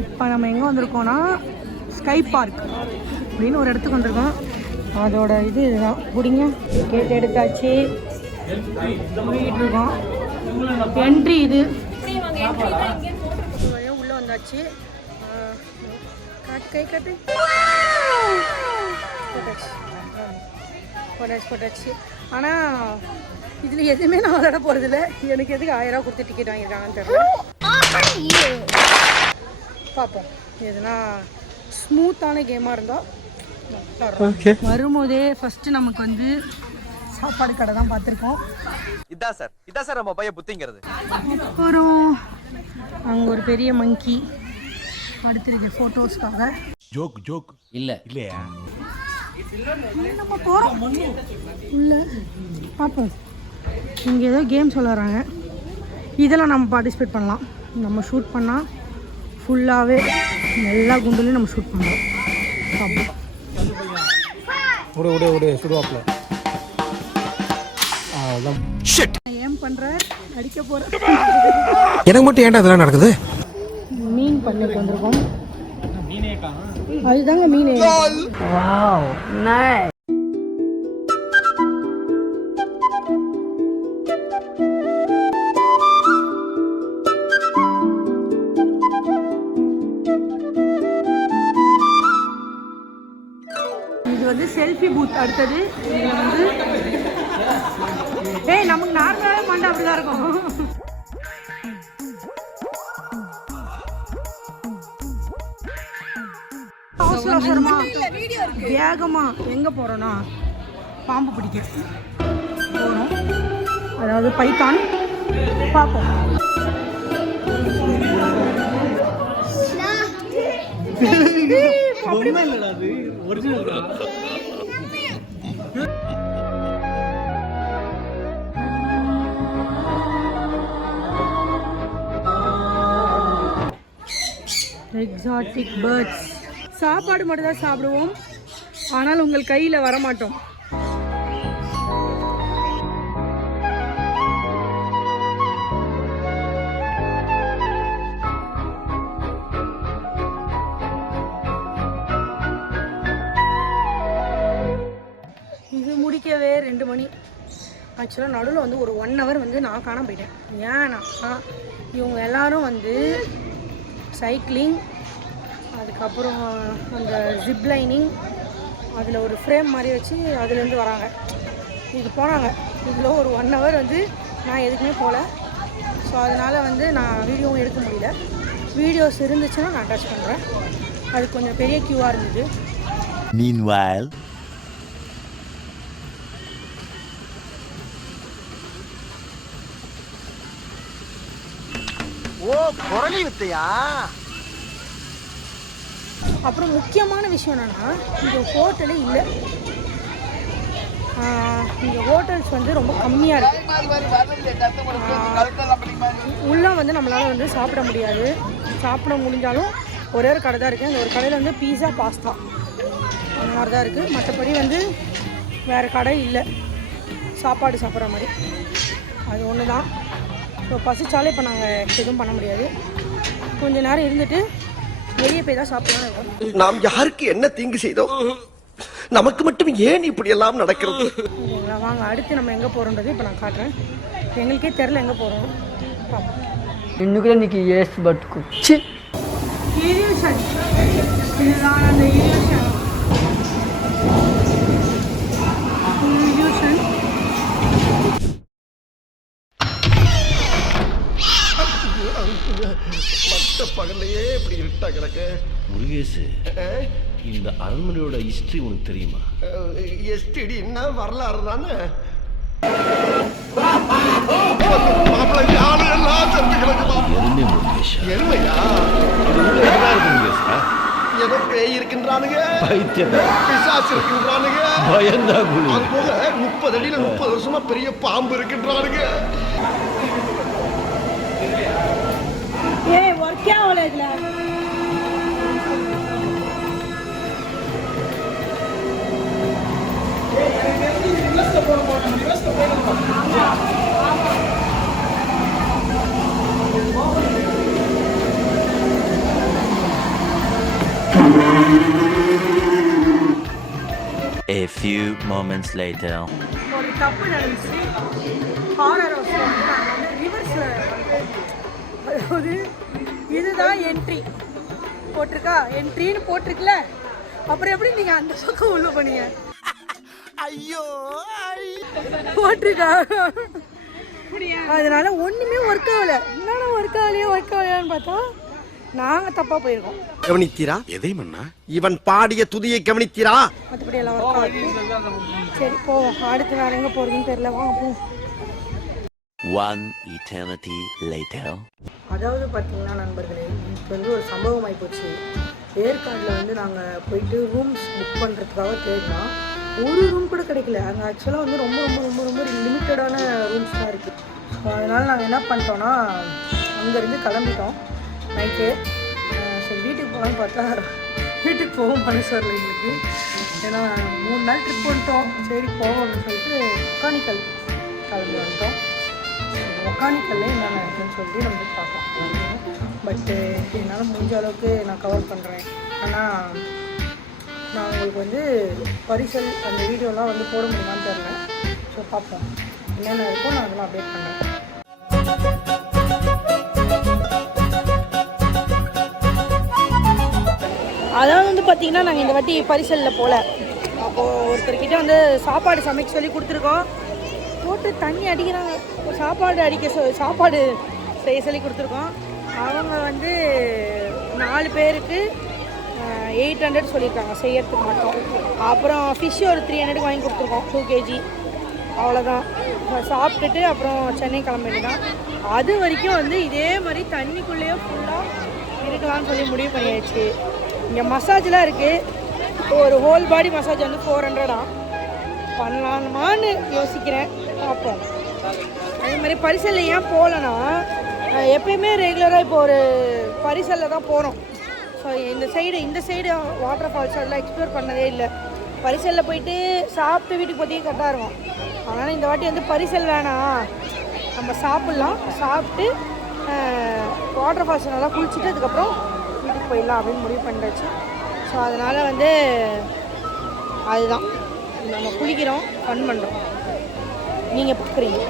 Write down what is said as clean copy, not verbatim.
இப்போ நம்ம எங்கே வந்திருக்கோம்னா ஸ்கை பார்க் அப்படின்னு ஒரு இடத்துக்கு வந்திருக்கோம். அதோட இதுதான் பிடிங்க கேட்டு எடுத்தாச்சு. இருக்கோம் என்ட்ரி இது உள்ளே வந்தாச்சு. கை கட்டு போட்டாச்சு. ஆனால் இதில் எதுவுமே நான் விளையாட போகிறதில்ல. எனக்கு எதுக்கு 1000 ரூபா கொடுத்து டிக்கெட் வாங்கியிருக்காங்கன்னு தெரியல. பார்ப்போம். எதுனா ஸ்மூத்தான கேமாக இருந்தால் வரும்போதே ஃபஸ்ட்டு நமக்கு வந்து சாப்பாடு கடை தான் பார்த்துருக்கோம். இதான் சார் நம்ம பையன் புத்திங்கிறது. அப்புறம் அங்கே ஒரு பெரிய மங்கி அடுத்திருக்க ஃபோட்டோஸ்க்காக ஜோக் இல்லையா நம்ம போகிறோம் உள்ள பார்ப்போம். இங்கே ஏதோ கேம்ஸ் விளாட்றாங்க. இதெல்லாம் நம்ம பார்ட்டிசிபேட் பண்ணலாம். நம்ம ஷூட் பண்ணால் ஃபுல்லாகவே எல்லா குண்டுலையும் நம்ம ஷூட் பண்ணலாம். பார்ப்போம். சுடுவாப்பில் ஏன் பண்ற அடிக்க போற எனக்கு மட்டும் ஏன்டா இதெல்லாம் நடக்குது? மீன் பண்ணிட்டு வந்திருக்கோம். அதுதாங்க மீன். Wow nice. இது வந்து செல்ஃபி பூத். அடுத்தது இதில் வந்து நமக்கு நார்மலாக மண்டை அப்படிதான் இருக்கும். அவசரமா வேகமா எங்க போறோம்னா பாம்பு பிடிக்க போறோம். அதாவது பைத்தான் பார்ப்போம். Exotic birds. சாப்பாடு மட்டும் தான் சாப்பிடுவோம், ஆனால் உங்கள் கையில் வரமாட்டோம். இது முடிக்கவே 2 மணி. ஆக்சுவலாக நடுவில் வந்து ஒரு 1 hour வந்து நான் காணாம போயிட்டேன். ஏன்னா இவங்க எல்லாரும் வந்து சைக்கிளிங், அதுக்கப்புறம் அந்த ஜிப் லைனிங், அதில் ஒரு ஃப்ரேம் மாதிரி வச்சு அதுலேருந்து வராங்க. இது போனாங்க. இதில் ஒரு 1 hour வந்து நான் எதுக்குமே போகல. ஸோ அதனால் வந்து நான் வீடியோவும் எடுக்க முடியல. வீடியோஸ் இருந்துச்சுன்னா நான் அட்டாச் பண்ணுறேன். அது கொஞ்சம் பெரிய க்யூவாக இருந்தது. Meanwhile, ஓ குரலி வித்தையா. அப்புறம் முக்கியமான விஷயம் என்னென்னா, இங்கே ஹோட்டலே இல்லை. இங்கே ஹோட்டல்ஸ் வந்து ரொம்ப கம்மியாக இருக்குது. உள்ளே வந்து நம்மளால் வந்து சாப்பிட முடியாது. சாப்பிட முடிஞ்சாலும் ஒரே ஒரு கடை தான் இருக்குது. அந்த ஒரு கடையில் வந்து பீஸா, பாஸ்தா அந்த மாதிரி தான் இருக்குது. மற்றபடி வந்து வேறு கடை இல்லை சாப்பாடு சாப்பிட்ற மாதிரி. அது ஒன்று தான். ஸோ பசிச்சாலே இப்போ நாங்கள் எதுவும் பண்ண முடியாது. கொஞ்சம் நேரம் இருந்துட்டு வெளியே போய் தான் சாப்பிடலாம் இருக்கும். நாம் யாருக்கு என்ன தீங்கு செய்தோம்? நமக்கு மட்டும் ஏன் இப்படி எல்லாம் நடக்கிறது? ஓகேங்களா, வாங்க அடுத்து நம்ம எங்கே போகிறோன்றது இப்போ நான் காட்டுறேன். எங்களுக்கே தெரில எங்கே போகிறோம். இன்னும் இன்னைக்கு ஏஸ் பட்டுக்குச்சு இல்யூஷன். இதுதான் அந்த இல்யூஷன். பகல்லையே இப்படி இருட்டா கிடக்கு. முருகேசு, இந்த அரண்மனையோட ஹிஸ்டரி உனக்கு தெரியுமா? எஸ்டிடி என்ன வரலாறு தானே. எருமையா ஏதோ பேய் இருக்கின்றானுங்க, பிசாசு இருக்கின்றானுங்க, அது போக 30 அடியில 30 வருஷமா பெரிய பாம்பு இருக்கின்றானுங்க. A few moments later. ஒரு தப்பு நடந்துச்சு. ஹாரர் ஹவுஸ் வந்து நாங்கள் வந்து ரிவர்ஸில், அதாவது இதுதான் என்ட்ரி போட்டிருக்கா, என்ட்ரின்னு போட்டிருக்குல, அப்புறம் எப்படி நீங்கள் அந்த பக்கம் உள்ள பண்ணீங்க? ஐயோ போட்டிருக்கா, அதனால ஒன்றுமே ஒர்க் ஆகலை. என்னன்னா ஒர்க் ஆகலையான்னு பார்த்தா நாங்கள் தப்பாக போயிருக்கோம். கவனித்தீரா? எதை மண்ணா? இவன் பாடிய துதியை கவனித்தீரா? மற்றபடி எல்லாம் ஒர்க் ஆகுது. சரி போவோம், அடுத்து வேறு எங்கே போகிறதுன்னு தெரியல, வாங்க போவோம். One eternity later. அதாவது பார்த்தீங்கன்னா நண்பர்களே, இப்போ வந்து ஒரு சம்பவம் ஆகிப்போச்சு. ஏற்காடில் வந்து நாங்கள் போயிட்டு ரூம்ஸ் புக் பண்ணுறதுக்காக தேடினா ஒரு ரூம் கூட கிடைக்கல. அங்கே ஆக்சுவலாக வந்து ரொம்ப ரொம்ப ரொம்ப ரொம்ப லிமிட்டடான ரூம்ஸ் தான் இருக்குது. ஸோ அதனால் நாங்கள் என்ன பண்ணிட்டோன்னா அங்கேருந்து கிளம்பிட்டோம் நைட்டு. சரி வீட்டுக்கு போகலான்னு பார்த்தா வீட்டுக்கு போகவும் மனசு வரல எங்களுக்கு. ஏன்னா 3 நாள் ட்ரிப் பண்ணிட்டோம், சரி போவோம் அப்படின்னு சொல்லிட்டு ஒக்கானிக்கல் கிளம்பி வந்துட்டோம். ஒக்கானிக்கல்ல என்னென்ன இருக்குன்னு சொல்லிட்டு நம்ம பார்க்கலாம். பட்டு என்னால் முடிஞ்ச அளவுக்கு நான் கவர் பண்ணுறேன். ஆனால் நான் உங்களுக்கு வந்து பரிசல் அந்த வீடியோலாம் வந்து போட முடியுமான்னு தெரியல. ஸோ பார்ப்போம் என்னென்ன இருக்கோ, நான் அதெல்லாம் அப்டேட் பண்ணுறேன். அதாவது வந்து பார்த்திங்கன்னா நாங்கள் இந்த வாட்டி பரிசலில் போகல. அப்போது ஒருத்தர்கிட்ட வந்து சாப்பாடு சமைக்க சொல்லி கொடுத்துருக்கோம். போட்டு தண்ணி அடிக்கிறாங்க, சாப்பாடு செய்ய சொல்லி கொடுத்துருக்கோம். அவங்க வந்து 4 பேருக்கு 800 சொல்லியிருக்காங்க செய்யறதுக்கு மட்டும். அப்புறம் ஃபிஷ்ஷு ஒரு 300 வாங்கி கொடுத்துருக்கோம், 2 kg. அவ்வளோதான். சாப்பிட்டுட்டு அப்புறம் சென்னை கிளம்பிட்டுதான். அது வரைக்கும் வந்து இதே மாதிரி தண்ணிக்குள்ளேயே ஃபுல்லாக இருக்கலாம்னு சொல்லி முடிவு பண்ணியாச்சு. இங்கே மசாஜ்லாம் இருக்குது. ஒரு ஹோல் பாடி மசாஜ் வந்து 400 பண்ணலாமான்னு யோசிக்கிறேன், பார்ப்போம். அதே மாதிரி பரிசலில் ஏன் போகலன்னா, எப்பயுமே ரெகுலராக இப்போ ஒரு பரிசலில் தான் போகிறோம். ஸோ இந்த சைடு வாட்டர் ஃபால்ஸ் அதெல்லாம் எக்ஸ்ப்ளோர் பண்ணதே இல்லை. பரிசலில் போயிட்டு சாப்பிட்டு வீட்டுக்கு போகிறதுக்கே கரெக்டாக இருக்கும். அதனால் இந்த வாட்டி வந்து பரிசல் வேணாம், நம்ம சாப்பிட்லாம், சாப்பிட்டு வாட்டர் ஃபால்ஸ் நல்லா குளிச்சுட்டு அதுக்கப்புறம் வீட்டுக்கு போயிடலாம் அப்படின்னு முடிவு பண்ணிடுச்சு. ஸோ அதனால் வந்து அதுதான் நம்ம குளிக்கிறோம், ஃபன் பண்ணுறோம். நீங்கள் பார்க்குறீங்க.